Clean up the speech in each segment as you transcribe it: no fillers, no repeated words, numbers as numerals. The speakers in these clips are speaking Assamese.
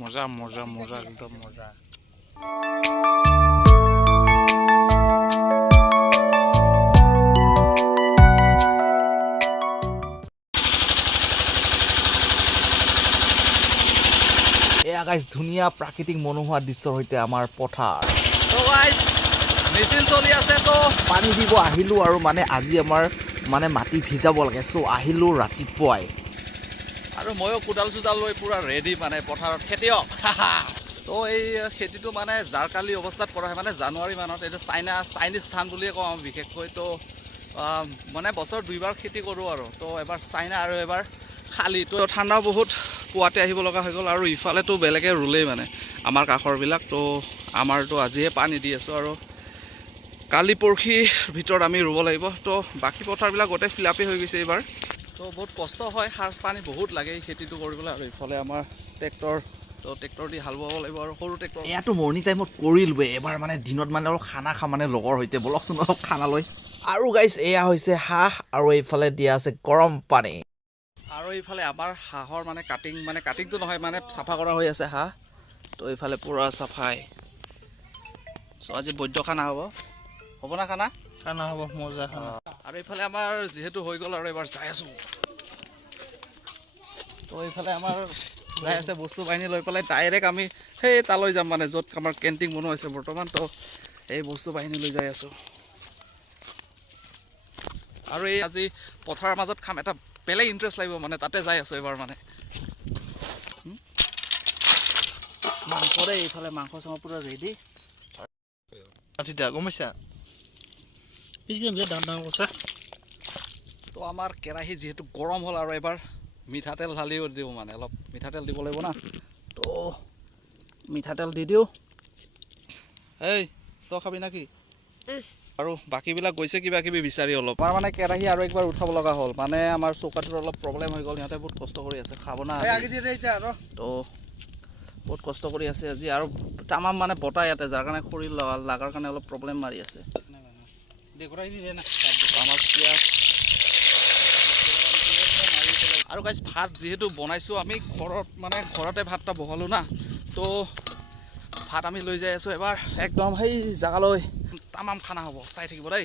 মজা মজা মজা একদম মজা। এয়া গাইজ ধুনীয়া প্ৰাকৃতিক মনোহোৱা দৃশ্যৰ সৈতে আমাৰ পথাৰ। তো গাইজ মেচিন চলি আছে, তো পানী দিব আহিলোঁ আৰু মানে আজি আমাৰ মানে মাটি ভিজাব লাগে, চ' আহিলোঁ ৰাতিপুৱাই। আৰু ময়ো কোদাল চোদাল লৈ পূৰা ৰেডি মানে পথাৰত খেতিয়ক। তো এই খেতিটো মানে জাৰকালি অৱস্থাত কৰা হয়, মানে জানুৱাৰী মানত। এইটো চাইনিজ ধান বুলিয়ে কওঁ আমি বিশেষকৈ। তো মানে বছৰ দুইবাৰ খেতি কৰোঁ আৰু। তো এবাৰ চাইনা আৰু এবাৰ খালি। তো ঠাণ্ডাও বহুত পুৱাতে আহিব লগা হৈ গ'ল, আৰু ইফালেতো বেলেগে ৰুলেই মানে আমাৰ কাষৰবিলাক। তো আমাৰতো আজিহে পানী দি আছোঁ, আৰু কালি পৰহিৰ ভিতৰত আমি ৰুব লাগিব। তো বাকী পথাৰবিলাক গোটেই ফিলাপেই হৈ গৈছে এইবাৰ। তো বহুত কষ্ট হয়, সাৰ পানী বহুত লাগে এই খেতিটো কৰিবলৈ। আৰু ইফালে আমাৰ ট্ৰেক্টৰ, তো ট্ৰেক্টৰ দি হাল বাব লাগিব, আৰু সৰু ট্ৰেক্টৰ। এয়াতো মৰ্ণিং টাইমত কৰিলোঁ এবাৰ মানে দিনত মানে অলপ খানা খাম মানে লগৰ সৈতে, বলকচোন অলপ খানা লৈ। আৰু গাইজ এয়া হৈছে হাঁহ, আৰু এইফালে দিয়া আছে গৰম পানী। আৰু এইফালে আমাৰ হাঁহৰ মানে কাটিংটো নহয়, মানে চাফা কৰা হৈ আছে হাঁহ। তো এইফালে পূৰা চাফাই। চ' আজি বৈদ্য খানা হ'ব না খানা? খানা হ'ব, মজা খানা। আৰু এইফালে আমাৰ যিহেতু হৈ গ'ল, আৰু এবাৰ যাই আছোঁ। তো এইফালে আমাৰ যাই আছে বস্তু বাহিনী লৈ পেলাই, ডাইৰেক্ট আমি সেই তালৈ যাম, মানে য'ত আমাৰ কেণ্টিন বনোৱা হৈছে বৰ্তমান। তো এই বস্তু বাহিনী লৈ যাই আছোঁ। আৰু এই আজি পথাৰৰ মাজত খাম, এটা বেলেগ ইণ্টাৰেষ্ট লাগিব মানে, তাতে যাই আছোঁ এবাৰ মানে। মাংসৰে এইফালে মাংস চাংস পূৰা ৰেডি। গম পাইছা? তো আমাৰ কেৰাহী যিহেতু গৰম হ'ল, আৰু এবাৰ মিঠাতেল ঢালিও দিওঁ, মানে অলপ মিঠাতেল দিব লাগিব না। তো মিঠাতেল দি দিওঁ। এই তই খাবি না কি? আৰু বাকীবিলাক গৈছে কিবা কিবি বিচাৰি অলপ। আমাৰ মানে কেৰাহী আৰু একবাৰ উঠাব লগা হ'ল, মানে আমাৰ চৌকাটোৰ অলপ প্ৰব্লেম হৈ গ'ল। সিহঁতে বহুত কষ্ট কৰি আছে, খাব না। তো বহুত কষ্ট কৰি আছে আজি, আৰু তামাম মানে বতাহ ইয়াতে, যাৰ কাৰণে খৰি লগাৰ কাৰণে অলপ প্ৰব্লেম মাৰি আছে। আমাৰ পিঁয়াজ আৰু গাইজ ভাত যিহেতু বনাইছোঁ আমি ঘৰত, মানে ঘৰতে ভাতটা বহালোঁ না। তো ভাত আমি লৈ যাই আছোঁ এবাৰ একদম সেই জেগালৈ। তামাম খানা হ'ব, চাই থাকিব দেই।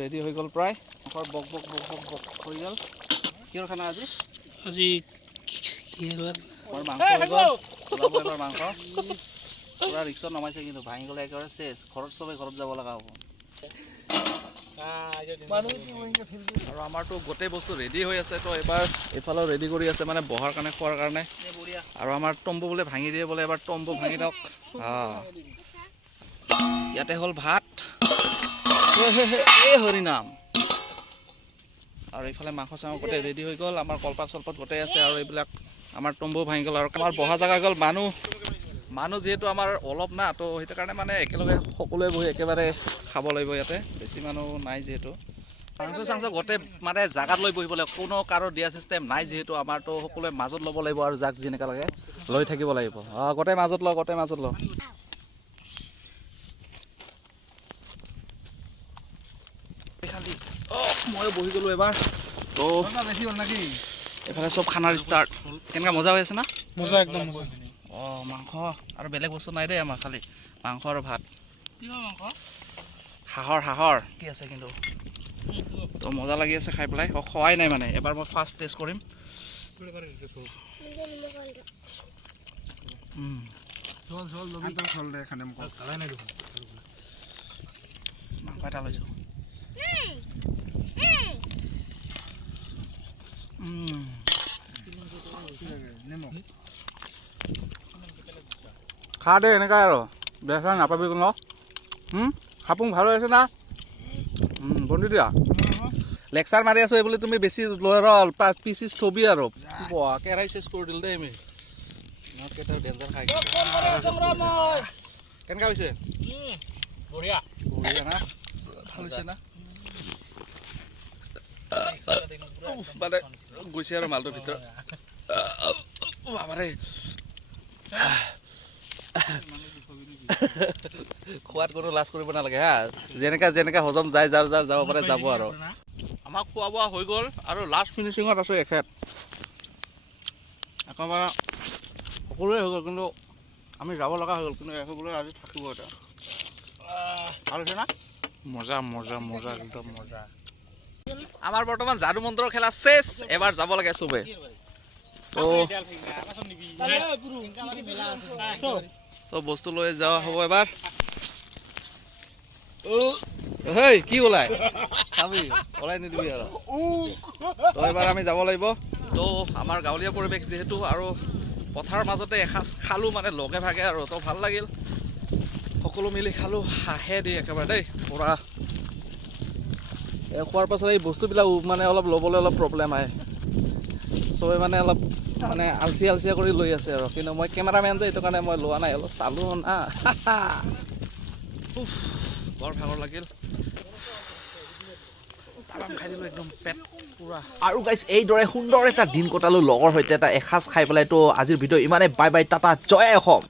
ৰেডি হৈ গ'ল প্ৰায়, বক বক বক বক বক হৈ গ'ল। কিহৰ খানা আজি? আমাৰ মাংস হৈ গ'ল। ওলাব এবাৰ মাংস। পূৰা ৰিক্সত নমাইছে, কিন্তু ভাঙি গ'লে একেবাৰে চেচ। ঘৰত চবেই ঘৰত যাব লগা হ'ব। আৰু আমাৰতো গোটেই বস্তু ৰেডি হৈ আছে। তো এবাৰ এইফালেও ৰেডি কৰি আছে, মানে বহাৰ কাৰণে, খোৱাৰ কাৰণে। আৰু আমাৰ তম্বু বোলে ভাঙি দিয়ে বোলে, এবাৰ তম্বু ভাঙি দিয়ক। ইয়াতে হ'ল ভাত, এই হৰিনাম। আৰু এইফালে মাংস চাংস গোটেই ৰেডি হৈ গ'ল। আমাৰ কলপাত চলপাত গোটেই আছে, আৰু এইবিলাক আমাৰ তম্বু ভাঙি গ'ল। আৰু আমাৰ বহা জেগা গ'ল, মানুহ যিহেতু আমাৰ অলপ না, তো সেইটো কাৰণে মানে একেলগে সকলোৱে বহি একেবাৰে খাব লাগিব ইয়াতে, বেছি মানুহ নাই যিহেতু। মাংস চাংস গোটেই মানে জাগাত লৈ বহিব লাগিব, কোনো কাৰো দিয়া চিষ্টেম নাই যিহেতু। আমাৰতো সকলোৱে মাজত ল'ব লাগিব, আৰু যাক যেনেকুৱা লাগে লৈ থাকিব লাগিব। গোটেই মাজত ল, গোটেই মাজত ল। ময়ো বহি গ'লোঁ এবাৰ। তো বেছি হ'ল নেকি? এইফালে চব খানাৰ ষ্টাৰ্ট। কেনেকুৱা মজা হৈ আছে না? মজা একদম মজা। মাংস আৰু বেলেগ বস্তু নাই দেই আমাৰ, খালি মাংস আৰু ভাত। হাঁহৰ কি আছে কিন্তু। তো মজা লাগি আছে খাই পেলাই। খোৱাই নাই মানে, এবাৰ মই ফাৰ্ষ্ট টেষ্ট কৰিম। মাংস এটা লৈছোঁ। খা দেই এনেকুৱাই আৰু, বেয়া চেয়া নাপাবি কোনো। খাপুং ভাল হৈ আছে না? বন্ধু দিয়া লেকচাৰ মাৰি আছোঁ এইবুলি তুমি বেছি লৈ ৰল, 5 পিচ থবি আৰু। কেৰাহী চেচ কৰি দিল দেই আমি। ডেঞ্জাৰ খাই কেনেকুৱা হৈছে? বঢ়িয়া না? ভাল হৈছে না? মানে গৈছে আৰু মালটোৰ ভিতৰত। বাবাৰে খোৱাত কোনো লাজ কৰিব নালাগে হা যেনেকা হজম যায় যাৰ যাব পাৰে যাব আৰু আমাৰ খোৱা বোৱা হৈ গ'ল আৰু লাষ্ট ফিনিচিঙত আছোঁ এখেত একেবাৰে সকলোৱে হৈ গ'ল কিন্তু আমি যাব লগা হৈ গ'ল কিন্তু এখেতবোলে আজি থাকিব এতিয়া ভাল হৈছে না মজা মজা মজা একদম মজা আমাৰ বৰ্তমান যাদু মন্ত্ৰৰ খেলা চেছ এবাৰ যাব লাগে চবে তো চব বস্তু লৈ যোৱা হ'ব এবাৰ হেই কি ওলাই খাবি ওলাই নিদিবি আৰু তো এবাৰ আমি যাব লাগিব তো আমাৰ গাঁৱলীয়া পৰিৱেশ যিহেতু আৰু পথাৰৰ মাজতে এসাঁজ খালোঁ মানে লগে ভাগে আৰু তো ভাল লাগিল সকলো মিলি খালোঁ হাঁহে দি একেবাৰে দেই পূৰা খোৱাৰ পাছত এই বস্তুবিলাক মানে অলপ ল'বলৈ অলপ প্ৰব্লেম আহে চবে মানে অলপ মানে আলচিয়া কৰি লৈ আছে আৰু কিন্তু মই কেমেৰামেন যে এইটো কাৰণে মই লোৱা নাই অলপ চালোঁ না বৰ ভাগৰ লাগিল খাই দিলোঁ একদম পেট পুৰা আৰু গাইছ এইদৰে সুন্দৰ এটা দিন কটালোঁ লগৰ সৈতে এটা এসাঁজ খাই পেলাই তো আজিৰ ভিডিঅ' ইমানে বাই বাই টাটা জয় অসম